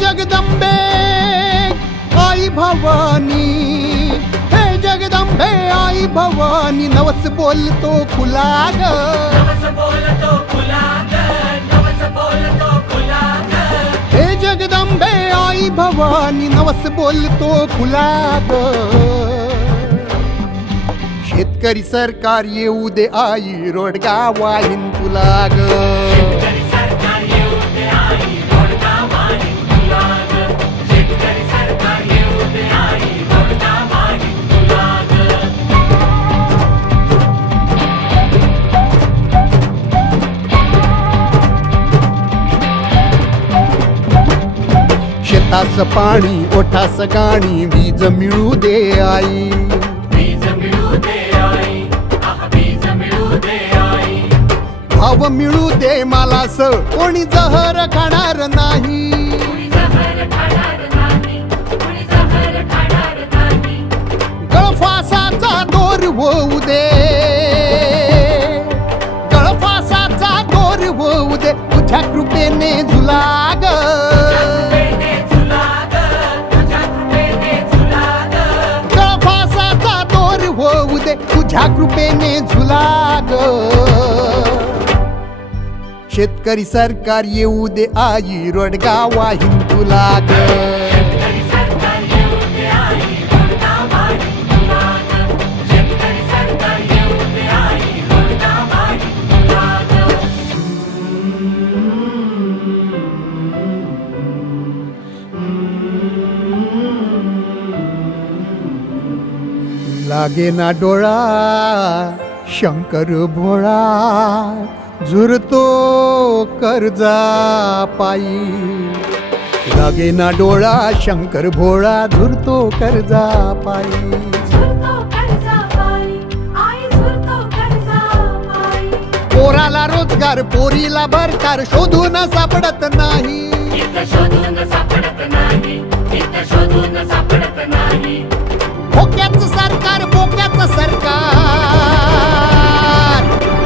जगदंबे आई भवानी, हे जगदंबे आई भवानी, नवस बोलतो खुला ग, नवस बोलतो खुला ग, नवस बोलतो खुला ग. हे जगदंबे आई भवानी, नवस बोलतो खुला ग. शेतकरी सरकार येऊ दे आई, रोडगा वाहीन तुला ग. शेतकरी सरकार येऊ दे आई, रोडगा वाहीन तुला ग. शेतकरी सरकार येऊ दे आई, रोडगा वाहीन तुला ग. शेतास पाणी ओठास गाणी, वीज मिळू दे आई, वीज मिळू दे आई, आह वीज मिळू दे आई. भाव मिळू दे मालास, कोणी जहर खाणार नाही. कुणी जहर खाणार नाही, कुणी जहर खाणार नाही. गळफासाचा दोर होऊ दे, गळफासाचा दोर होऊ दे, तुझ्या कृपेने झुला ग. कृपेने झुला ग, तुझ्या कृपेने झुला ग. गळफासाचा दोर होऊ दे, तुझ्या कृपेने झुला ग. शेतकरी सरकार येऊ दे आई, रोडगा वाहीन तुला ग. शेतकरी सरकार येऊ दे आई, रोडगा वाहीन तुला ग. शेतकरी सरकार येऊ दे आई, रोडगा वाहीन तुला ग. लागे ना डोळा शंकर भोळा, झुरतो कर्जा पायी. लागे ना डोळा शंकर भोळा, झुरतो कर्जा पायी. झुरतो कर्जापायी, आई झुरतो कर्जापायी. पोराला रोजगार पोरीला भरकार, शोधून सापडत नाही. इथं शोधून सापडत नाही, इथं शोधून सापडत नाही. भोक्याचं सरकार, भोक्याचं सरकार,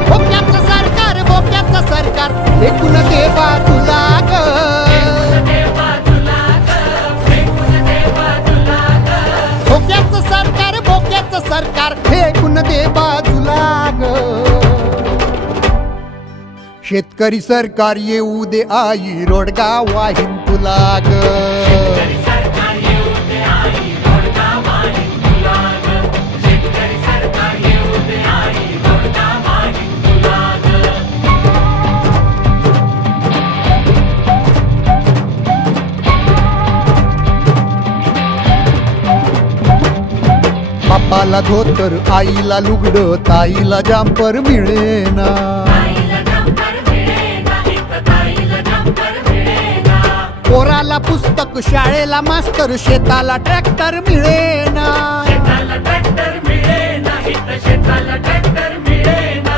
भोक्याचं सरकार, भोक्याचं सरकार, फेकून दे बाजूला ग. फेकून दे बाजूला ग, फेकून दे बाजूला ग. भोक्याचं सरकार, भोक्याचं सरकार, फेकून दे बाजूला ग. शेतकरी सरकार येऊ दे आई, रोडगा वाहीन तुला ग. शेतकरी सरकार येऊ दे आई, रोडगा वाहीन तुला ग. शेतकरी सरकार येऊ दे आई, रोडगा वाहीन तुला ग. बापाला धोतर, आईला लुगडं, ताईला जांपर मिळेना. ताईला जंपर मिळेना, इथं ताईला जंपर मिळेना. पोराला पुस्तक, शाळेला मास्तर, शेताला ट्रॅक्टर मिळेना. शेताला ट्रॅक्टर मिळेना, इथं शेताला ट्रॅक्टर मिळेना.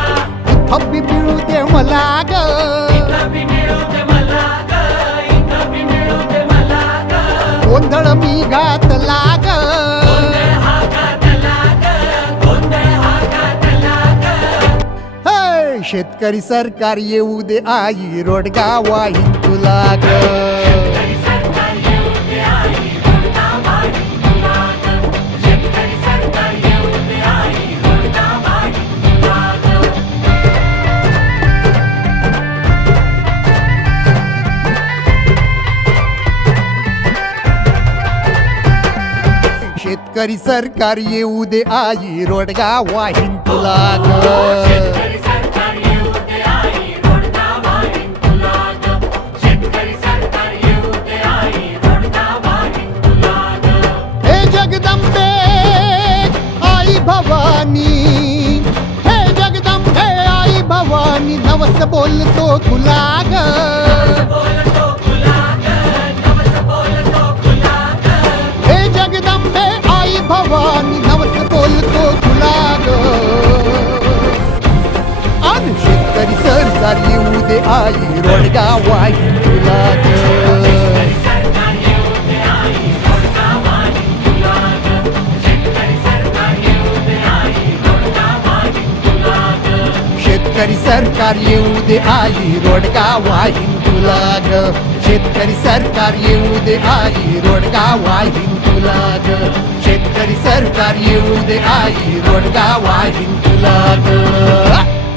इथं बी मिळू दे मला ग. इथं बी मिळू दे मला ग, इथं बी मिळू दे मला ग. गोंधळ मी घातला ग. गोंधळ हा घातला ग, गोंधळ हा घातला ग. हे, शेतकरी सरकार येऊ दे आई, रोडगा वाहीन तुला ग. शेतकरी सरकार येऊ दे आई, रोडगा वाहीन तुला ग. शेतकरी सरकार येऊ दे आई, रोडगा वाहीन तुला ग. शेतकरी सरकार येऊ दे आई, रोडगा वाहीन तुला ग. शेतकरी सरकार येऊ दे आई, रोडगा वाहीन तुला ग. शेतकरी सरकार येऊ दे आई, रोडगा वाहीन तुला ग. हे जगदंबे आई भवानी, हे जगदंबे आई भवानी, नवस बोलतो खुला ग. नवस बोलतो खुला ग, नवस बोलतो खुला ग. हे जगदंबे आई भवानी, नवस बोलतो खुला ग. आणि शेतकरी सरकार येऊ दे आई, रोडगा वाहीन तुला ग. शेतकरी सरकार येऊ दे आई, रोडगा वाहीन तुला ग. शेतकरी सरकार येऊ दे आई, रोडगा वाहीन तुला ग. शेतकरी सरकार येऊ दे आई, रोडगा वाहीन तुला ग. शेतकरी सरकार येऊ दे आई रोडगा वाहीन तुला ग शेतकरी सरकार येऊ दे आई रोडगा वाहीन तुला ग